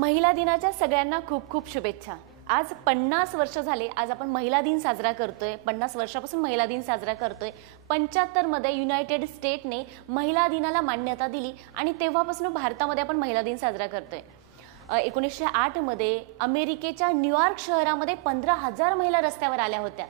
महिला दिनाच्या सगळ्यांना खूप खूप शुभेच्छा। आज 50 वर्ष झाले, आज आपण महिला दिन साजरा करतोय। 50 वर्षापासून महिला दिन साजरा करतोय। 75 मध्ये युनायटेड स्टेटने महिला दिनाला मान्यता दिली आणि तेव्हापासून भारतामध्ये आपण महिला दिन साजरा करतोय। 1908 मध्ये अमेरिकेच्या न्यूयॉर्क शहरामध्ये 15,000 महिला रस्त्यावर आल्या होत्या।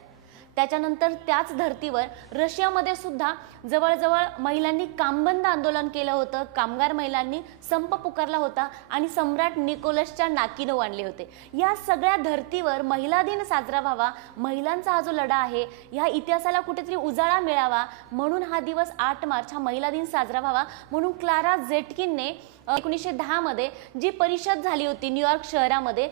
त्याच्यानंतर त्याच धर्तीवर रशियामध्ये सुद्धा जवळजवळ महिलांनी कामबंद आंदोलन केलं होतं। कामगार महिलांनी संप पुकारला होता आणि सम्राट निकोलसच्या नाकीनऊ आणले होते। या सगळ्या धर्तीवर महिला दिन साजरा व्हावा, महिलांचा हा जो लढा आहे या इतिहासाला कुठेतरी उजाळा मिळावा म्हणून हा दिवस 8 मार्च हा महिला दिन साजरा व्हावा म्हणून क्लारा झेटकिनने 1910 मध्ये जी परिषद झाली होती न्यूयॉर्क शहरामध्ये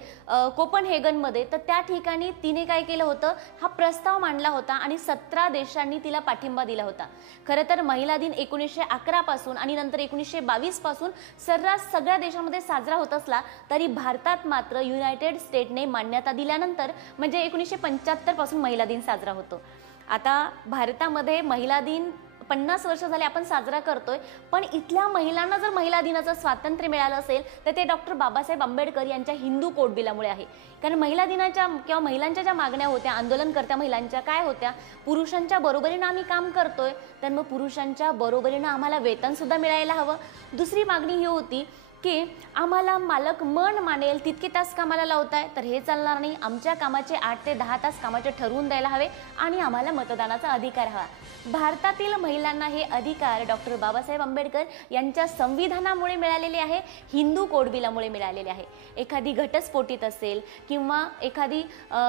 कोपनहेगनमध्ये, तर त्या ठिकाणी तिने काय केलं होतं, हा प्रस्ताव मांडला होता आणि 17 देशांनी तिला पाठिंबा दिला होता। खरं तर महिला दिन 1911 पासून आणि नंतर 1922 पासून सर्रास सगळ्या देशांमध्ये साजरा होत असला तरी भारतात मात्र युनायटेड स्टेटने मान्यता दिल्यानंतर म्हणजे 1975 पासून महिला दिन साजरा होतो। आता भारतामध्ये महिला दिन 50 वर्ष झाले आपण साजरा करतोय, पण इथल्या महिलांना जर महिला दिनाचं स्वातंत्र्य मिळालं असेल तर ते डॉक्टर बाबासाहेब आंबेडकर यांच्या हिंदू कोड बिलामुळे आहे। कारण महिला दिनाच्या किंवा महिलांच्या ज्या मागण्या होत्या, आंदोलनकर्त्या महिलांच्या काय होत्या, पुरुषांच्या बरोबरीनं आम्ही काम करतोय तर मग पुरुषांच्या बरोबरीनं आम्हाला वेतन सुद्धा मिळायला हवं। दुसरी मागणी ही होती की आम्हाला मालक मन मानेल तितके तास कामाला लावताय तर हे चालणार नाही, आमच्या कामाचे 8 ते 10 तास कामाचे ठरवून द्यायला हवे आणि आम्हाला मतदानाचा अधिकार हवा। भारतातील महिलांना हे अधिकार डॉक्टर बाबासाहेब आंबेडकर यांच्या संविधानामुळे मिळालेले आहे, हिंदू कोड बिलामुळे मिळालेले आहे। एखादी घटस्फोटित असेल किंवा एखादी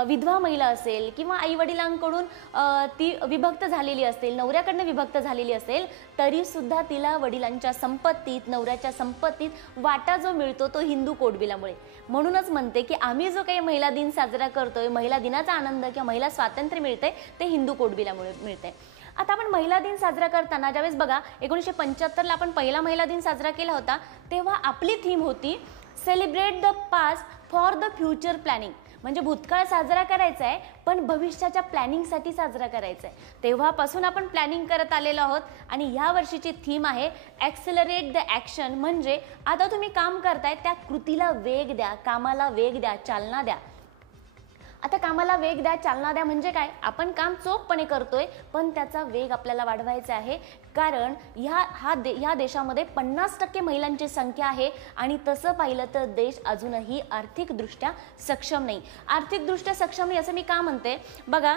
विधवा महिला असेल किंवा आई वडिलांकडून ती विभक्त झालेली असेल, नवऱ्याकडनं विभक्त झालेली असेल तरी सुद्धा तिला वडिलांच्या संपत्तीत, नवऱ्याच्या संपत्तीत वाटा जो मिळतो तो हिंदू कोड बिलामुळे। म्हणूनच म्हणते की आम्ही जो काही महिला दिन साजरा करतोय, महिला दिनाचा आनंद किंवा महिला स्वातंत्र्य मिळते ते हिंदू कोड बिलामुळे मिळते। आता आपण महिला दिन साजरा करताना ज्यावेळेस बघा 1975 ला आपण पहिला महिला दिन साजरा केला होता तेव्हा आपली थीम होती celebrate the past for the future planning, म्हणजे भूतकाळ साजरा करायचा आहे पण भविष्याच्या प्लॅनिंगसाठी साजरा करायचा आहे। तेव्हापासून आपण प्लॅनिंग करत आलेलो आहोत आणि या वर्षीची थीम आहे ॲक्सेलरेट द ॲक्शन, म्हणजे आता तुम्ही काम करताय त्या कृतीला वेग द्या, कामाला वेग द्या, चालना द्या। आता कामाला वेग द्या, चालना द्या म्हणजे काय, आपण काम चोखपणे करतोय पण त्याचा वेग आपल्याला वाढवायचा आहे। कारण ह्या देशामध्ये 50% महिलांची संख्या आहे आणि तसं पाहिलं तर देश अजूनही आर्थिकदृष्ट्या सक्षम नाही। आर्थिकदृष्ट्या सक्षम नाही असं मी का म्हणते, बघा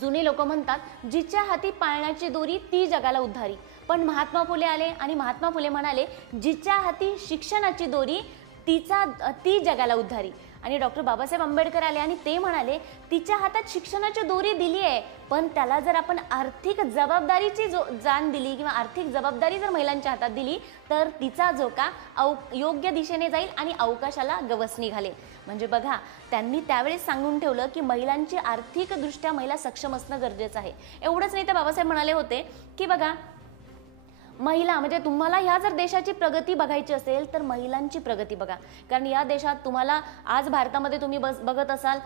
जुने लोक म्हणतात जिच्या हाती पाळण्याची दोरी ती जगाला उद्धारी, पण महात्मा फुले आले आणि महात्मा फुले म्हणाले जिच्या हाती शिक्षणाची दोरी ती जगाला उद्धारी। आणि डॉक्टर बाबासाहेब आंबेडकर आले आणि ते म्हणाले तिच्या हातात शिक्षणाची दोरी दिली आहे पण त्याला जर आपण आर्थिक जबाबदारीची जाण दिली किंवा आर्थिक जबाबदारी जर महिलांच्या हातात दिली तर तिचा झोका योग्य दिशेने जाईल आणि अवकाशाला गवसणी घालेल। म्हणजे बघा त्यांनी त्यावेळेस सांगून ठेवलं की महिलांची आर्थिकदृष्ट्या महिला सक्षम असणं गरजेचं आहे। एवढंच नाही तर बाबासाहेब म्हणाले होते की बघा महिला म्हणजे तुम्हाला ह्या जर देशाची प्रगती बघायची असेल तर महिलांची प्रगती बघा। कारण या देशात तुम्हाला आज भारतामध्ये तुम्ही बघत असाल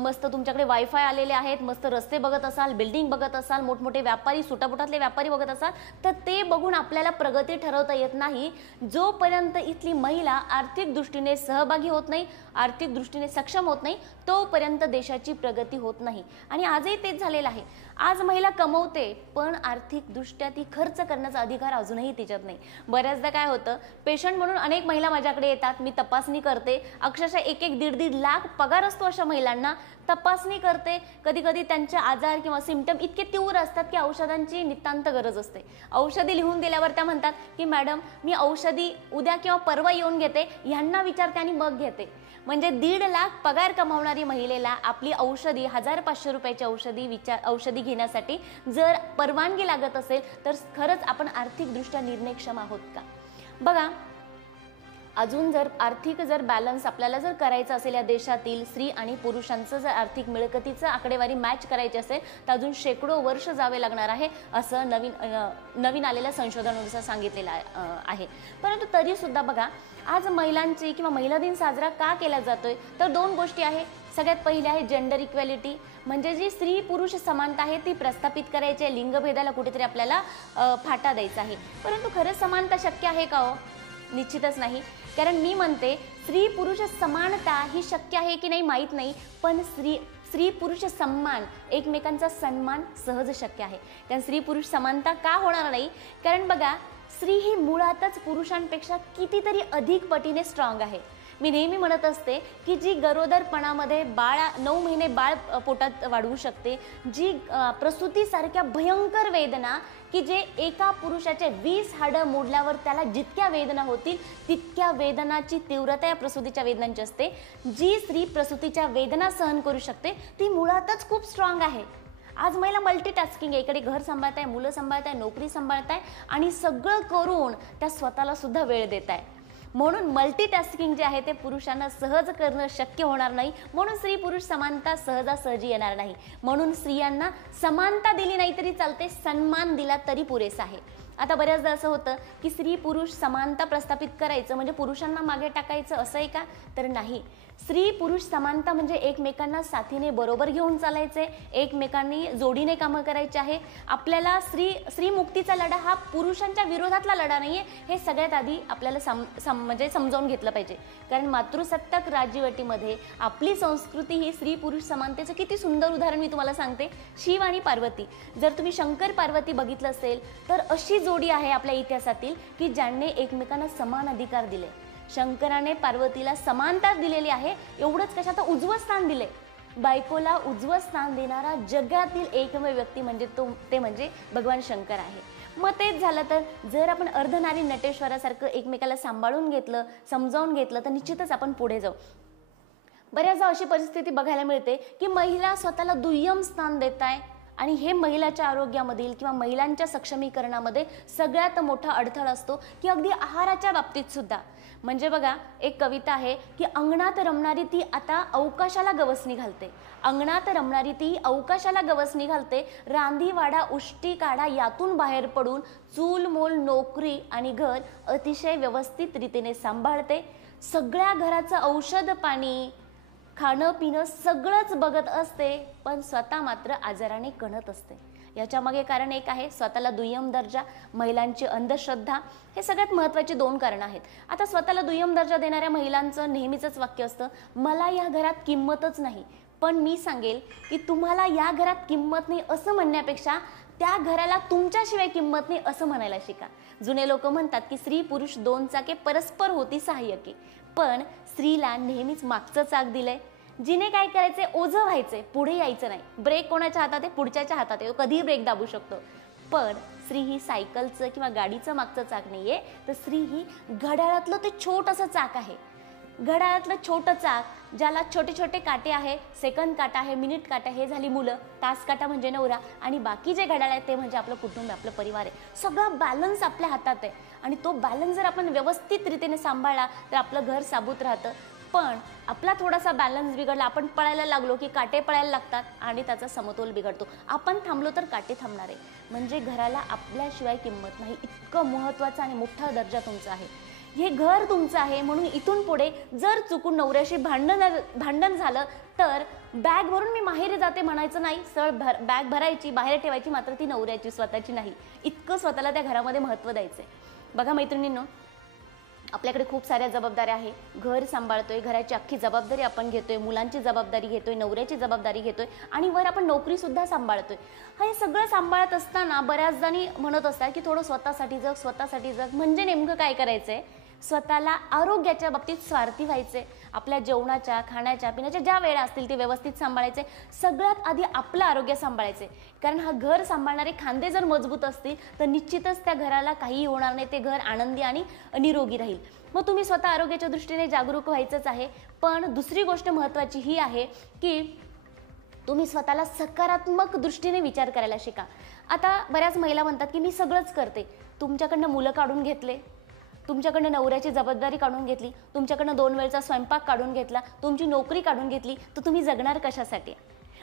मस्त तुमच्याकडे वायफाय आलेले आहेत, मस्त रस्ते बघत असाल, बिल्डिंग बघत असाल, मोठमोठे व्यापारी, सुटापुटातले व्यापारी बघत असाल तर ते बघून आपल्याला प्रगती ठरवता येत नाही जोपर्यंत इथली महिला आर्थिक दृष्टीने सहभागी होत नाही, आर्थिक दृष्टीने सक्षम होत नाही तोपर्यंत देशाची प्रगती होत नाही। आणि आजही तेच झालेलं आहे। आज महिला कमवते पण आर्थिकदृष्ट्या ती खर्च करण्याचा अधिकार अजूनही तिच्यात नाही। बऱ्याचदा काय होतं, पेशंट म्हणून अनेक महिला माझ्याकडे येतात, मी तपासणी करते, अक्षरशः 1-1, 1.5 लाख पगार असतो अशा महिलांना, तपासणी करते। कधी कधी त्यांचे आजार किंवा सिम्पटम इतके तीव्र असतात की औषधांची नितांत गरज असते। औषधी लिहून दिल्यावर त्या म्हणतात की मॅडम मी औषधी उद्या किंवा परवा येऊन घेते, ह्यांना विचारते आणि मग घेते। म्हणजे 1.5 लाख पगार कमावणारी महिलेला आपली औषधी 1500 रुपयाची औषधी घेण्यासाठी जर परवानगी लागत असेल तर खरंच आपण आर्थिकदृष्ट्या निर्णयक्षम आहोत का? बघा अजून जर आर्थिक बॅलन्स आपल्याला जर करायचं असेल या देशातील स्त्री आणि पुरुषांचं जर आर्थिक मिळकतीचं आकडेवारी मॅच करायची असेल तर अजून शेकडो वर्ष जावे लागणार आहे असं नवीन आलेल्या संशोधनानुसार सांगितलेलं आहे। परंतु तरी सुद्धा बघा आज महिलांची किंवा महिला दिन साजरा का केला जातोय तर 2 गोष्टी आहे। सगळ्यात पहिली आहे जेंडर इक्वॅलिटी, म्हणजे जी स्त्री पुरुष समानता आहे ती प्रस्थापित करायची आहे, लिंगभेदाला कुठेतरी आपल्याला फाटा द्यायचा आहे। परंतु खरंच समानता शक्य आहे का हो? निश्चितच नाही। कारण मी म्हणते स्त्री पुरुष समानता ही शक्य आहे की नाही माहीत नाही, पण स्त्री पुरुष सन्मान, एकमेकांचा सन्मान सहज शक्य आहे. कारण स्त्री पुरुष समानता का होणार नाही, कारण बघा स्त्री ही मुळातच पुरुषांपेक्षा कितीतरी अधिक पटीने स्ट्रॉंग आहे. मी नेहमी म्हणत असते की जी गरोदरपणामध्ये 9 महिने बाळ पोटात वाढवू शकते, जी प्रसूतीसारख्या भयंकर वेदना की जे एका पुरुषाचे 20 हाडं मोडल्यावर त्याला जितक्या वेदना होतील तितक्या वेदनाची तीव्रता या प्रसूतीच्या वेदनांची असते, जी स्त्री प्रसूतीच्या वेदना सहन करू शकते ती मुळातच खूप स्ट्रॉंग आहे. आज महिला मल्टीटास्किंग आहे, इकडे घर सांभाळताय, मुलं सांभाळताय, नोकरी सांभाळताय आणि सगळं करून त्या स्वतःला सुद्धा वेळ देत आहे. म्हणून मल्टीटास्किंग जे आहे ते पुरुषांना सहज करणं शक्य होणार नाही. म्हणून स्त्री पुरुष समानता सहजासहजी येणार नाही. म्हणून स्त्रियांना समानता दिली नाही तरी चालते, सन्मान दिला तरी पुरेसा आहे. आता बऱ्याचदा असं होतं की स्त्री पुरुष समानता प्रस्थापित करायचं म्हणजे पुरुषांना मागे टाकायचं असं आहे का, तर नाही. स्त्री पुरुष समानता म्हणजे एकमेकांना साथीने बरोबर घेऊन चालायचे, एकमेकांनी जोडीने कामं करायचे आहे. आपल्याला स्त्री मुक्तीचा लढा हा पुरुषांच्या विरोधातला लढा नाहीये, हे सगळ्यात आधी आपल्याला म्हणजे समजावून घेतलं पाहिजे. कारण मातृसत्ताक राजवटीमध्ये आपली संस्कृती ही स्त्री पुरुष समानतेचं किती सुंदर उदाहरण मी तुम्हाला सांगते. शिव आणि पार्वती, जर तुम्ही शंकर पार्वती बघितलं असेल तर अशी जोडी आहे आपल्या इतिहासातील की ज्यांनी एकमेकांना समान अधिकार दिले. शंकराने पार्वतीला समानता दिलेली आहे. एवढंच कशा, तर उजवं स्थान दिले. बायकोला उजवं स्थान देणारा जगातील एकमेव व्यक्ती म्हणजे ते म्हणजे भगवान शंकर आहे. मग तेच झालं तर जर आपण अर्धनारी नटेश्वरासारखं एकमेकाला सांभाळून घेतलं, समजावून घेतलं तर निश्चितच आपण पुढे जाऊ. बऱ्याचदा अशी परिस्थिती बघायला मिळते की महिला स्वतःला दुय्यम स्थान देत आहे आणि हे महिलाच्या आरोग्यामधील किंवा महिलांच्या सक्षमीकरणामध्ये सगळ्यात मोठा अडथळा असतो की अगदी आहाराच्या बाबतीत सुद्धा. म्हणजे बघा एक कविता आहे की अंगणात रमणारी ती आता अवकाशाला गवसणी घालते, अंगणात रमणारी ती अवकाशाला गवसणी घालते, रांधीवाडा उष्टी काढा यातून बाहेर पडून चूल मोल नोकरी आणि घर अतिशय व्यवस्थित रीतीने सांभाळते, सगळ्या घराचं औषध पाणी खाणं पिणं सगळंच बघत असते, पण स्वतः मात्र आजाराने कणत असते. याच्या मागे कारण एक आहे स्वतःला दुय्यम दर्जा, महिलांची अंधश्रद्धा. हे सगळ्यात महत्त्वाची 2 कारणं आहेत. आता स्वतःला दुय्यम दर्जा देणाऱ्या महिलांचं नेहमीचंच वाक्य असतं, मला या घरात किंमतच नाही. पण मी सांगेल की तुम्हाला या घरात किंमत नाही असं म्हणण्यापेक्षा त्या घराला तुमच्याशिवाय किंमत नाही असं म्हणायला शिका. जुने लोक म्हणतात की स्त्री पुरुष 2 चाके परस्पर होती सहाय्यकी, पण स्त्रीला नेहमीच मागचं चाक दिलंय. जिने काय करायचे, ओझं व्हायचे, पुढे यायचं नाही. ब्रेक कोणाच्या हातात आहे, पुढच्याच्या हातात आहे, कधीही ब्रेक दाबू शकतो. पण स्त्री ही सायकलचं किंवा गाडीचं मागचं चाक नाहीये, तर स्त्री ही घड्याळातलं ते छोटंसं चाक आहे. घड्याळातलं छोटं चाक ज्याला छोटे छोटे काटे आहे, सेकंद काटा आहे, मिनिट काटा, हे झाली मुलं, तास काटा म्हणजे नवरा, आणि बाकी जे घड्याळ आहे ते म्हणजे आपलं कुटुंब, आपलं परिवार आहे. सगळा बॅलन्स आपल्या हातात आहे आणि तो बॅलन्स जर आपण व्यवस्थित रीतीने सांभाळला तर आपलं घर साबूत राहतं. पण आपला थोडासा बॅलन्स बिघडला, आपण पळायला लागलो की काटे पळायला लागतात आणि त्याचा समतोल बिघडतो. आपण थांबलो तर काटे थांबणार आहे. म्हणजे घराला आपल्याशिवाय किंमत नाही, इतकं महत्त्वाचा आणि मोठा दर्जा तुमचा आहे. हे घर तुमचं आहे. म्हणून इथून पुढे जर चुकून नवऱ्याशी भांडण झालं तर बॅग भरून मी माहेरी जाते म्हणायचं नाही, सरळ बॅग भरायची, बाहेर ठेवायची, मात्र ती नवऱ्याची, स्वतःची नाही. इतकं स्वतःला त्या घरामध्ये महत्त्व द्यायचंय. बघा मैत्रिणींनो, आपल्याकडे खूप साऱ्या जबाबदाऱ्या आहे. घर सांभाळतोय, घराची अख्खी जबाबदारी आपण घेतोय, मुलांची जबाबदारी घेतोय, नवऱ्याची जबाबदारी घेतोय आणि वर आपण नोकरी सुद्धा सांभाळतोय. हे सगळं सांभाळत असताना बऱ्याच जणी म्हणत असतात की थोडं स्वतःसाठी जग, स्वतःसाठी जग. म्हणजे नेमकं काय करायचंय, स्वतःला आरोग्याच्या बाबतीत स्वार्थी व्हायचे. आपल्या जेवणाच्या, खाण्याच्या, पिण्याच्या ज्या वेळा असतील ते व्यवस्थित सांभाळायचे. सगळ्यात आधी आपलं आरोग्य सांभाळायचे. कारण हा घर सांभाळणारे खांदे जर मजबूत असतील तर निश्चितच त्या घराला काही होणार नाही, ते घर आनंदी आणि निरोगी राहील. मग तुम्ही स्वतः आरोग्याच्या दृष्टीने जागरूक व्हायचंच आहे. पण दुसरी गोष्ट महत्त्वाची ही आहे की तुम्ही स्वतःला सकारात्मक दृष्टीने विचार करायला शिका. आता बऱ्याच महिला म्हणतात की मी सगळंच करते. तुमच्याकडनं मुलं काढून घेतले, तुमच्याकडनं नवऱ्याची जबाबदारी काढून घेतली, तुमच्याकडनं 2 वेळचा स्वयंपाक काढून घेतला, तुमची नोकरी काढून घेतली, तर तुम्ही जगणार कशासाठी?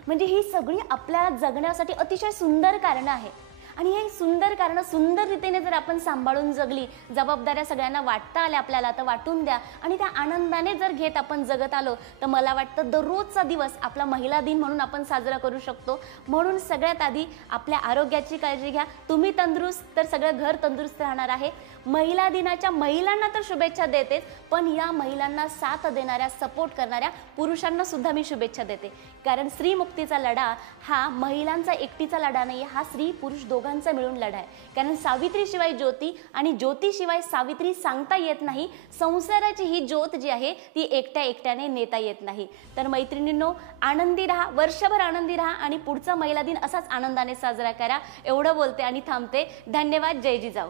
म्हणजे ही सगळी आपल्याला जगण्यासाठी अतिशय सुंदर कारणं आहेत. आणि ही सुंदर कारणं सुंदर रीतीने जर आपण सांभाळून जगली, जबाबदाऱ्या सगळ्यांना वाटता आल्या आपल्याला तर वाटून द्या आणि त्या आनंदाने जर घेत आपण जगत आलो तर मला वाटतं दररोजचा दिवस आपला महिला दिन म्हणून आपण साजरा करू शकतो. म्हणून सगळ्यात आधी आपल्या आरोग्याची काळजी घ्या. तुम्ही तंदुरुस्त तर सगळं घर तंदुरुस्त राहणार आहे. महिला दिनाच्या महिलांना तर शुभेच्छा देतेच, पण या महिलांना साथ देणाऱ्या, सपोर्ट करणाऱ्या पुरुषांना सुद्धा मी शुभेच्छा देते. कारण स्त्री मुक्तीचा लढा हा महिलांचा एकटीचा लढा नाही, हा स्त्री पुरुष दोघांचा मिळून लढा आहे. कारण सावित्रीशिवाय ज्योती आणि ज्योतीशिवाय सावित्री सांगता येत नाही. संसाराची ही ज्योत जी आहे ती एकट्याने नेता येत नाही. तर मैत्रिणींनो, आनंदी राहा, वर्षभर आनंदी राहा आणि पुढचा महिला दिन असाच आनंदाने साजरा करा. एवढं बोलते आणि थांबते. धन्यवाद. जय जिजाऊ.